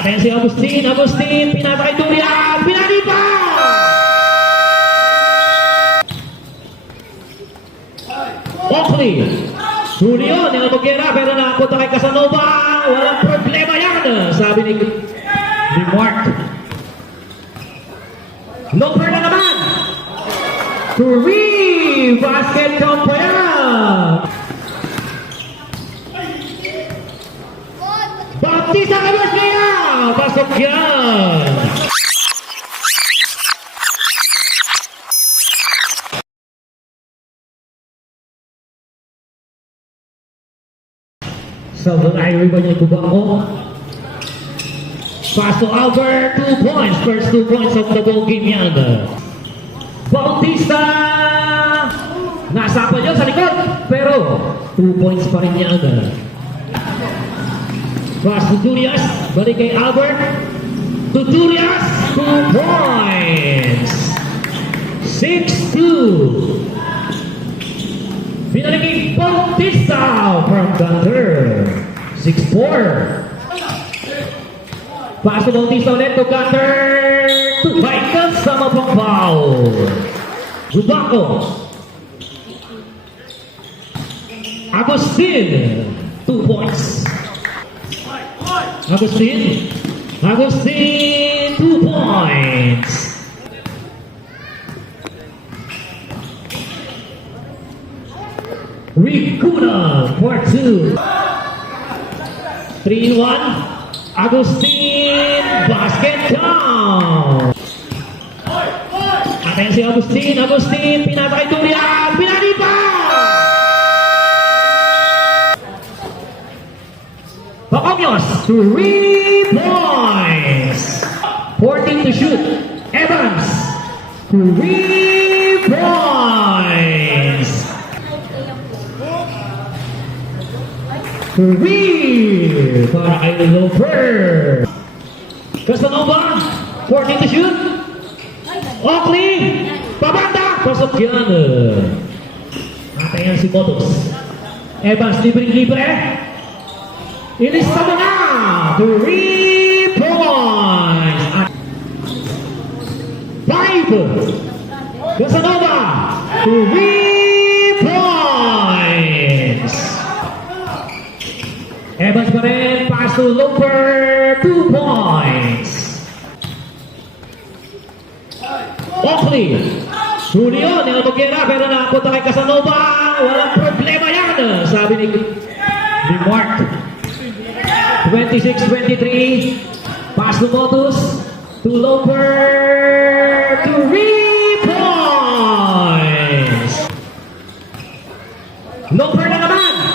Atin si Agustin, pinatay Durian, pinanipa! Oakley, Julio, nila Noguera, pero nakapunta kay Casanova, walang problema yan, sabi ni Mark. Loper na naman! Three! Basket count pa yan! Bautista Cabasquilla! Pasok yan! So, nag-iwi ba niya kubang ko? Pass to Albert, 2 points. First 2 points of the ball game yan. Bautista! Nasa pa niya sa likod, pero 2 points pa rin yan. Pass to Durias, balik kay Albert. To Durias, 2 points. 6-2. Binalik kay Bautista from Gunter. 6-4. Pass to Bautista ulit to Gunter. Baikal sama pang foul. Zubaco. Agustin, 2 points. Agustin, 2 points. Riguna for 2. 3-1. Agustin, basket count. Atin si Agustin, pinatay Durian, pinanipa! Pacomios, 3 points. 14 to shoot. Evans, 3 points. 3 para kay Loper. Casanova, 14 to shoot. Oakley, pabanda, pasok yan. Atin yan si Motos. Evans, libre. Ilista mo na! 3 points! 5! Casanova! 3 points! Evans pa rin, pass to Loper, 2 points! Oakley! Julio, nila Noguera, pero nakapunta kay Casanova, walang problema yan, sabi ni Mark. 26-23. Pass to Motus. To Loper. 3 points. Loper na naman.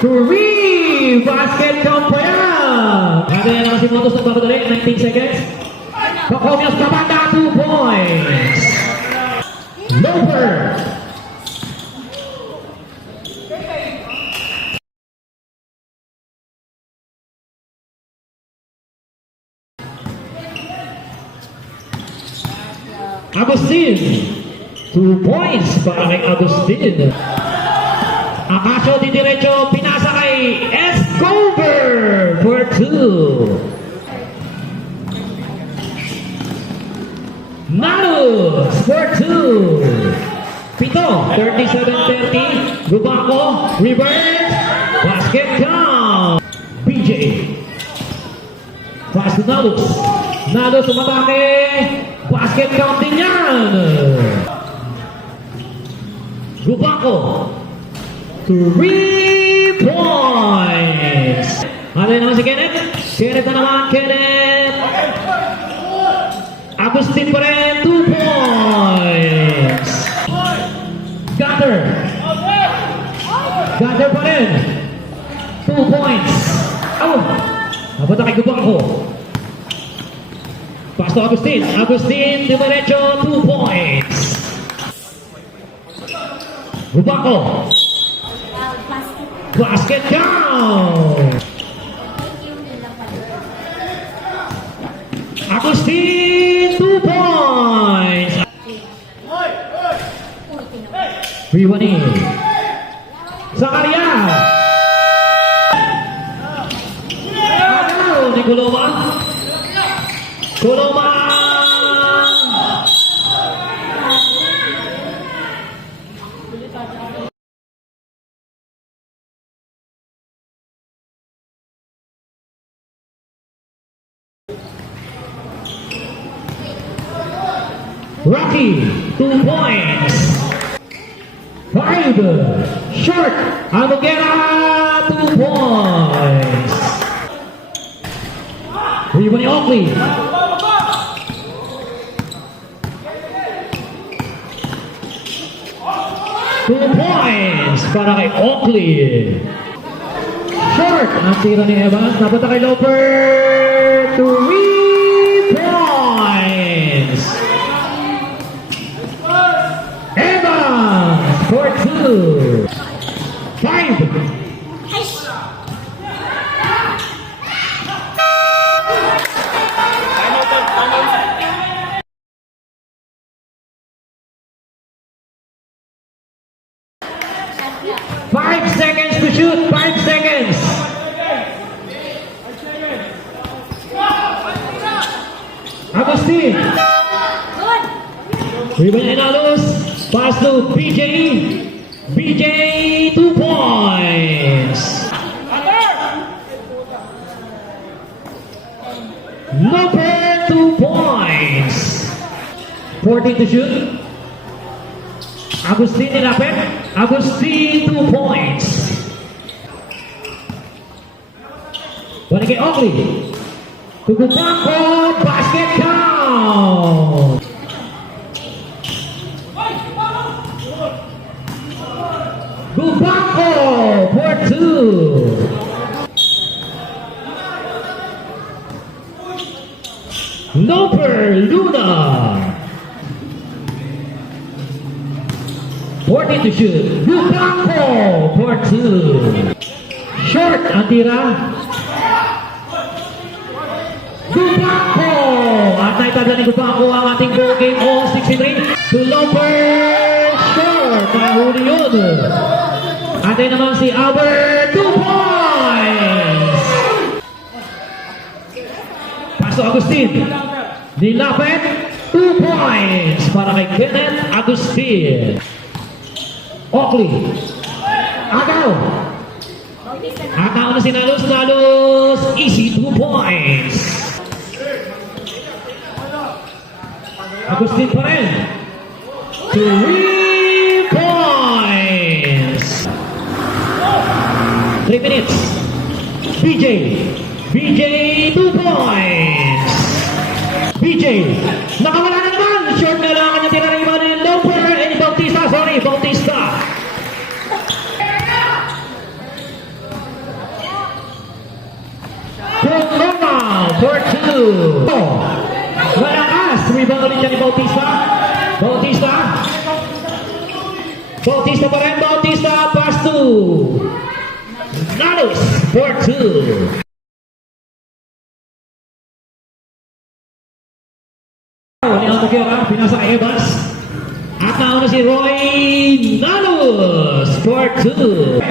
3. Basket count pa yan. Kaya na lang si Motus nagpapadali. 19 seconds. Pacomios kabanda. 2 points. Loper. Agustin, 2 points para kay Agustin. Akasio di diretso, pinasa kay Escobar for 2. Nalos for 2. Pito, 37-30. Rubaco, reverse, basket count. BJ. Pass to Nalos. Nalos umatake. Basket count din yan. Rubaco. 3 points. Ano naman si Kenneth? Kenneth na naman, Kenneth. Agustin pa rin, 2 points. Gunter. Gunter pa rin. 2 points. Oh, napunta kay Rubaco. Pass to Agustin. Agustin, diretso, 2 points. Rubaco. Basket count. Agustin, 2 points. 3-1 in. Zakaria. ng Coloma. Coloma! Rocky, 2 points. 5, short. Almoguera, 2 points. Rebound ni Oakley. Two points para kay Oakley. Short ang tira ni Evans. Napunta kay Loper. 3 points. Evans for 2. 5. 5 seconds to shoot. 5 seconds. Agustin. Rebound Inalos. Pass to BJ. BJ, 2 points. Loper, 2 points. 14 to shoot. Agustin nilapit. Agustin, 2 points. Balik kay Oakley. Tugupako, basket count. Gubako for 2. Loper, Luna. 14 to shoot. Gubako for 2. Short ang tira. Gubako! At naitagla ni Gubako ang ating goal game all 63 to Loper. Short. Mahuli yun. At ayun naman si Albert. 2 points. Paso Agustin. Nilapit. 2 points para kay Kenneth Agustin. Oakley. Agaw. Agaw na si Nalos. Nalos. Easy 2 points. Agustin pa rin. 3 points. 3 minutes. BJ. BJ 2 points. BJ. Nakawala na naman. Short na lang ang tira ng iba ni Loper and Bautista. Sorry, Bautista. Coloma for 2. Malakas. Rebound ulit siya ni Bautista. Bautista. Bautista pa rin. Bautista. Pass to Nalos for 2. Ni Almoguera, pinasa kay Evans. At nauna si Roy Nalos for 2.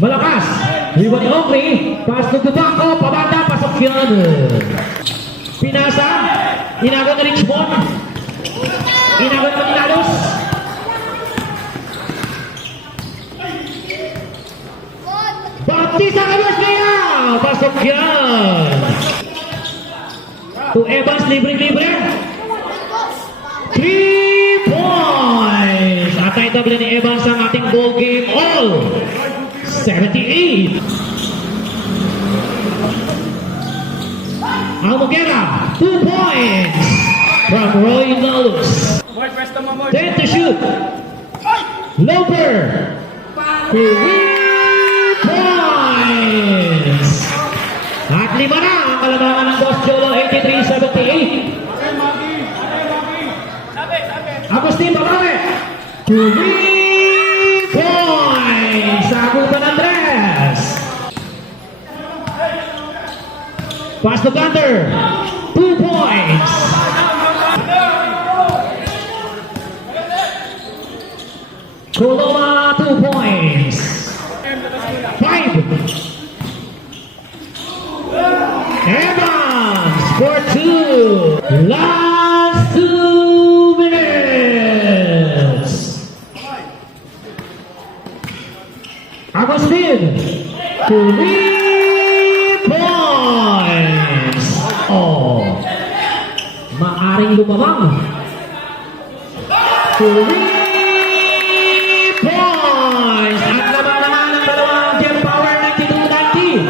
Malakas. Rebound ni Oakley. Pass to Gubako. Pabanda. Pasok yan. Pinasa. Inagot na Richmond. Inagot na ni Nalos. Bautista Nalos kaya. Pasok yan. To Evans, libre-libre. 3 points. At naitagla ni Evans ang ating ball game all 78. Almoguera, 2 points from Roy Nalos. 10 to shoot. Loper, 3 points. At 5 na ang kalamangan ng Boss Jolo, 83-78. Agustin Babae, 3 points. Sagutan Andres. Pass to Gunter, 2 points. Coloma, 2 points. 5. 3 points. Oh, maaring lumabang. 3 points. At laban naman ng dalawang Gem Power 92-90.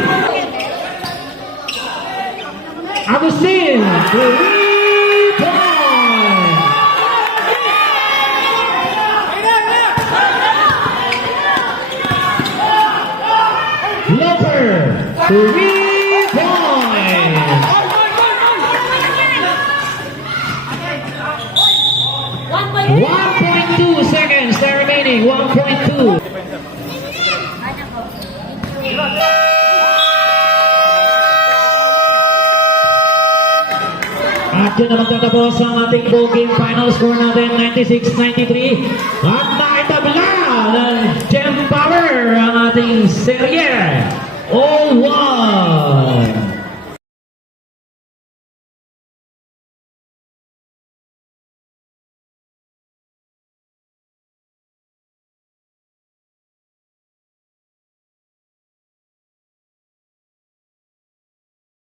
Agustin, 3 points. Loper, 3 points. 1.2 seconds na remaining. 1.2. At yun na magtatapos ang ating ball game. Final score natin 96-93. At naitabla ng Gem Power ang ating serye. 0-1.